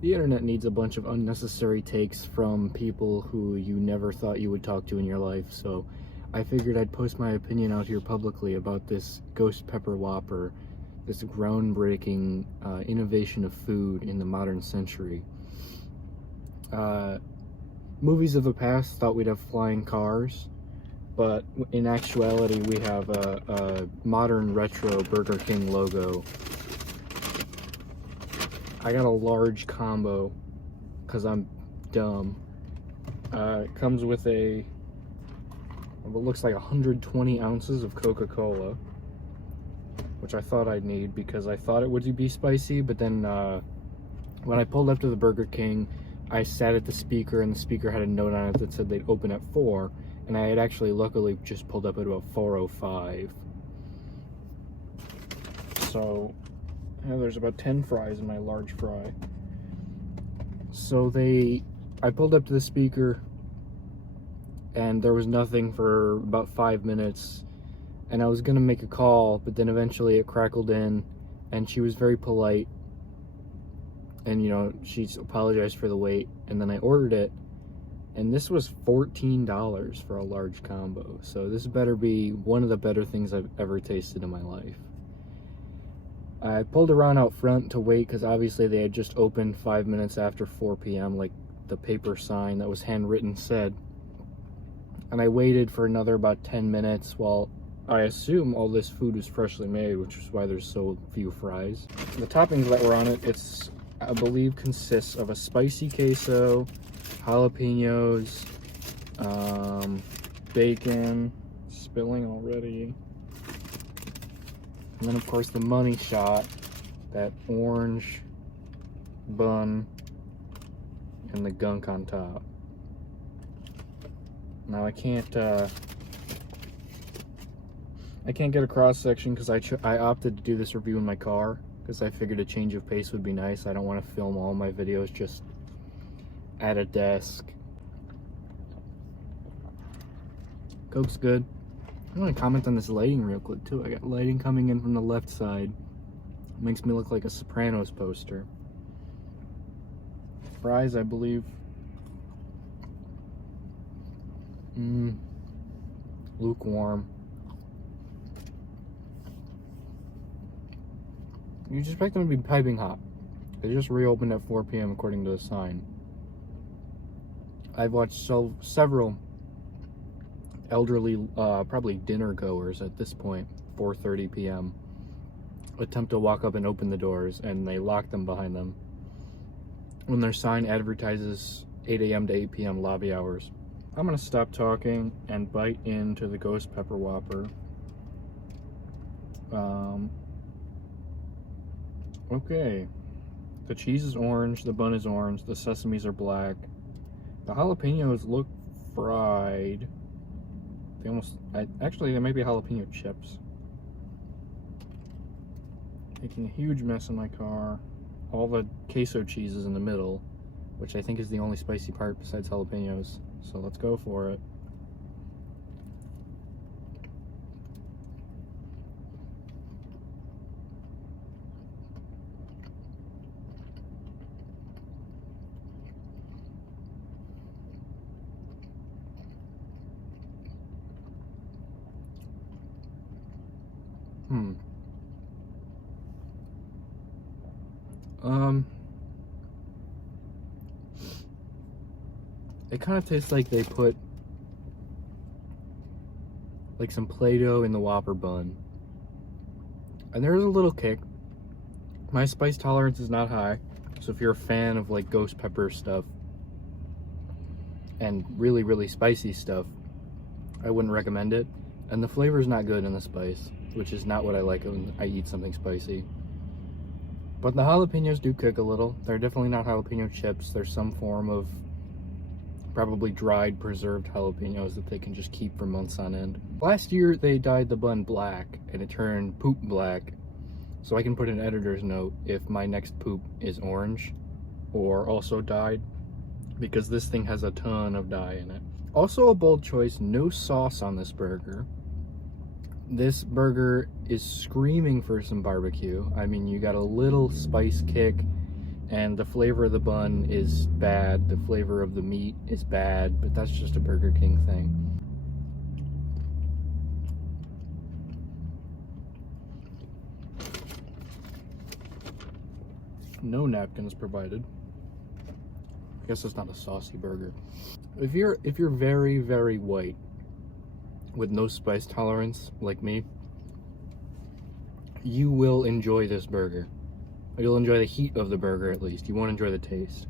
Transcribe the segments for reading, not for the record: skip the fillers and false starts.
The internet needs a bunch of unnecessary takes from people who you never thought you would talk to in your life, so I figured I'd post my opinion out here publicly about this ghost pepper Whopper, this groundbreaking innovation of food in the modern century. Movies of the past thought we'd have flying cars, but in actuality we have a modern retro Burger King logo. I got a large combo because I'm dumb. It comes with what looks like 120 ounces of Coca-Cola, which I thought I'd need because I thought it would be spicy, but then when I pulled up to the Burger King, I sat at the speaker and the speaker had a note on it that said they'd open at 4, and I had actually luckily just pulled up at about 4:05. So there's about 10 fries in my large fry. So I pulled up to the speaker and there was nothing for about 5 minutes, and I was gonna make a call, but then eventually it crackled in and she was very polite and she apologized for the wait, and then I ordered it, and this was $14 for a large combo. So this better be one of the better things I've ever tasted in my life. I pulled around out front to wait because obviously they had just opened 5 minutes after 4 p.m. like the paper sign that was handwritten said. And I waited for another about 10 minutes while I assume all this food was freshly made, which is why there's so few fries. The toppings that were on it, I believe consists of a spicy queso, jalapenos, bacon, spilling already. And then, of course, the money shot, that orange bun and the gunk on top. Now I can't get a cross section because I opted to do this review in my car because I figured a change of pace would be nice. I don't want to film all my videos just at a desk. Coke's good. I want to comment on this lighting real quick too. I got lighting coming in from the left side. It makes me look like a Sopranos poster. Fries, I believe. Lukewarm. You just expect them to be piping hot. They just reopened at 4 p.m. according to the sign. I've watched several elderly, probably dinner goers at this point, 4:30 p.m. attempt to walk up and open the doors, and they lock them behind them when their sign advertises 8 a.m. to 8 p.m. lobby hours. I'm gonna stop talking and bite into the ghost pepper Whopper. Okay, the cheese is orange, the bun is orange, the sesames are black, the jalapenos look fried. Actually, there may be jalapeno chips. Making a huge mess in my car. All the queso cheese is in the middle, which I think is the only spicy part besides jalapenos. So let's go for it. It kind of tastes like they put like some Play-Doh in the Whopper bun. And there's a little kick. My spice tolerance is not high, so if you're a fan of like ghost pepper stuff and really, really spicy stuff, I wouldn't recommend it. And the flavor is not good in the spice, which is not what I like when I eat something spicy. But the jalapenos do kick a little. They're definitely not jalapeno chips. There's some form of probably dried, preserved jalapenos that they can just keep for months on end. Last year, they dyed the bun black, and it turned poop black. So I can put an editor's note if my next poop is orange or also dyed, because this thing has a ton of dye in it. Also a bold choice, no sauce on this burger. This burger is screaming for some barbecue. I mean, you got a little spice kick And the flavor of the bun is bad, the flavor of the meat is bad, but that's just a Burger King thing. No napkins provided. I guess it's not a saucy burger. If you're very, very white with no spice tolerance like me, you will enjoy this burger. You'll enjoy the heat of the burger at least. You won't enjoy the taste.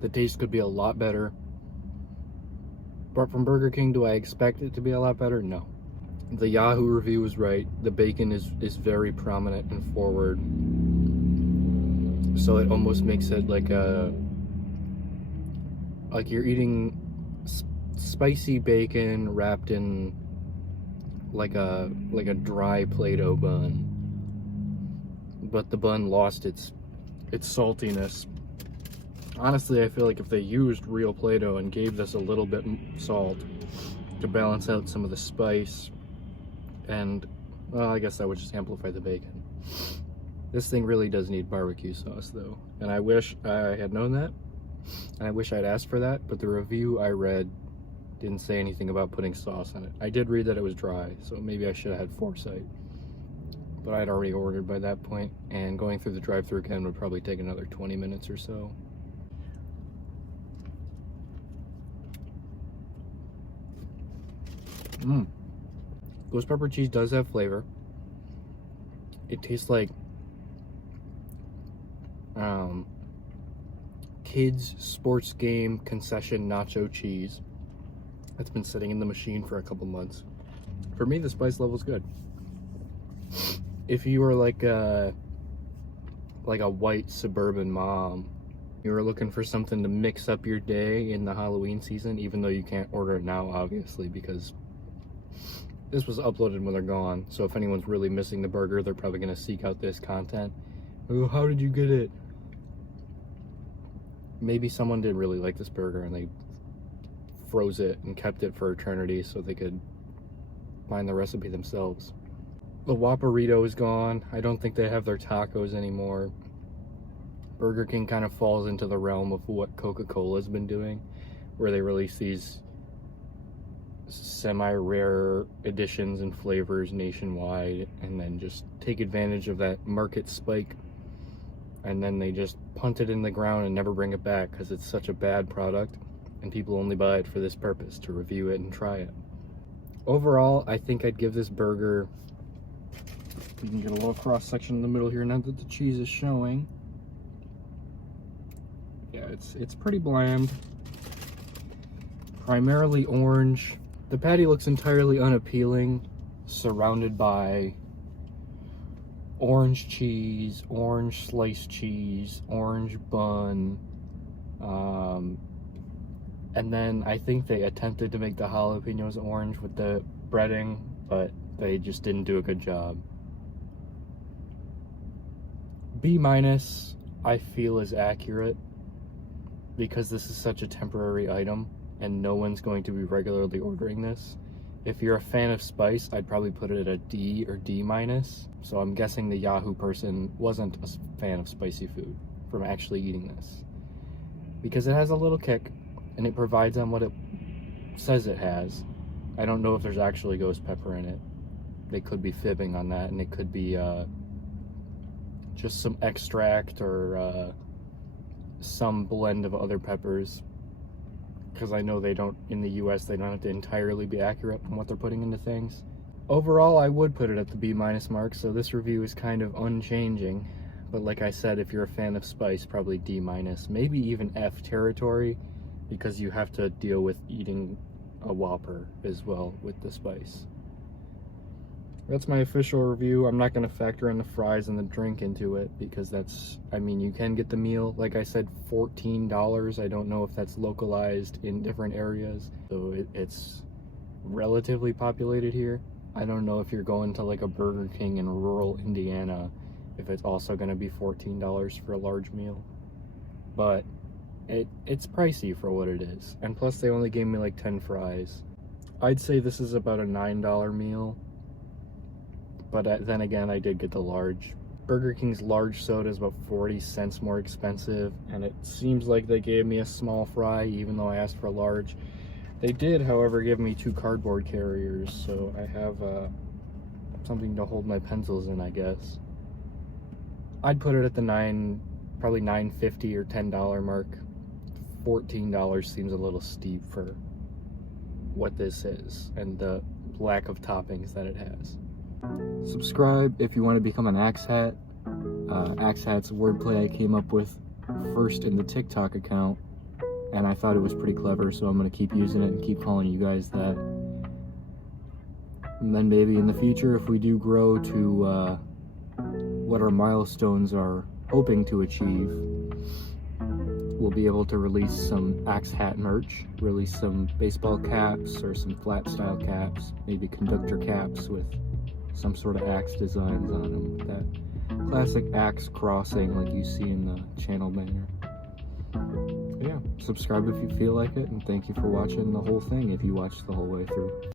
The taste could be a lot better. But from Burger King, do I expect it to be a lot better? No. The Yahoo review was right. The bacon is very prominent and forward. So it almost makes it like you're eating spicy bacon wrapped in like a dry Play-Doh bun. But the bun lost its saltiness. Honestly, I feel like if they used real Play-Doh and gave this a little bit salt to balance out some of the spice, and well, I guess that would just amplify the bacon. This thing really does need barbecue sauce though, and I wish I had known that, and I wish I'd asked for that, but the review I read didn't say anything about putting sauce on it. I did read that it was dry, so maybe I should have had foresight. But I'd already ordered by that point, and going through the drive-thru again would probably take another 20 minutes or so. Ghost pepper cheese does have flavor. It tastes like kids sports game concession nacho cheese that's been sitting in the machine for a couple months. For me, the spice level's good. If you were like a white suburban mom, you were looking for something to mix up your day in the Halloween season, even though you can't order it now, obviously, because this was uploaded when they're gone. So if anyone's really missing the burger, they're probably going to seek out this content. Oh, how did you get it? Maybe someone did really like this burger and they froze it and kept it for eternity so they could find the recipe themselves. The Whopperito is gone. I don't think they have their tacos anymore. Burger King kind of falls into the realm of what Coca-Cola's been doing, where they release these semi-rare editions and flavors nationwide and then just take advantage of that market spike, and then they just punt it in the ground and never bring it back because it's such a bad product and people only buy it for this purpose, to review it and try it. Overall, I think I'd give this burger, you can get a little cross section in the middle here now that the cheese is showing. Yeah, it's pretty bland. Primarily orange. The patty looks entirely unappealing, surrounded by orange cheese, orange sliced cheese, orange bun, and then I think they attempted to make the jalapenos orange with the breading, but they just didn't do a good job. B- I feel is accurate because this is such a temporary item and no one's going to be regularly ordering this. If you're a fan of spice, I'd probably put it at a D or D-. So I'm guessing the Yahoo person wasn't a fan of spicy food from actually eating this, because it has a little kick and it provides on what it says it has. I don't know if there's actually ghost pepper in it. They could be fibbing on that, and it could be just some extract or some blend of other peppers, because I know they don't, in the US, they don't have to entirely be accurate on what they're putting into things. Overall, I would put it at the B- mark, so this review is kind of unchanging. But like I said, if you're a fan of spice, probably D-, maybe even F territory, because you have to deal with eating a Whopper as well with the spice. That's my official review. I'm not going to factor in the fries and the drink into it, because that's, I mean, you can get the meal, like I said, $14. I don't know if that's localized in different areas, so it's relatively populated here. I don't know if you're going to like a Burger King in rural Indiana, if it's also going to be $14 for a large meal. But it's pricey for what it is, and plus they only gave me like 10 fries. I'd say this is about a $9 meal. But then again, I did get the large. Burger King's large soda is about 40 cents more expensive, and it seems like they gave me a small fry even though I asked for a large. They did, however, give me 2 cardboard carriers, so I have something to hold my pencils in, I guess. I'd put it at the probably $9.50 or $10 mark. $14 seems a little steep for what this is and the lack of toppings that it has. Subscribe if you want to become an Axe Hat. Axe Hat's wordplay I came up with first in the TikTok account, and I thought it was pretty clever, so I'm going to keep using it and keep calling you guys that. And then maybe in the future, if we do grow to what our milestones are hoping to achieve, we'll be able to release some Axe Hat merch, release some baseball caps or some flat style caps, maybe conductor caps with some sort of axe designs on them, with that classic axe crossing like you see in the channel banner. But yeah, subscribe if you feel like it, and thank you for watching the whole thing if you watched the whole way through.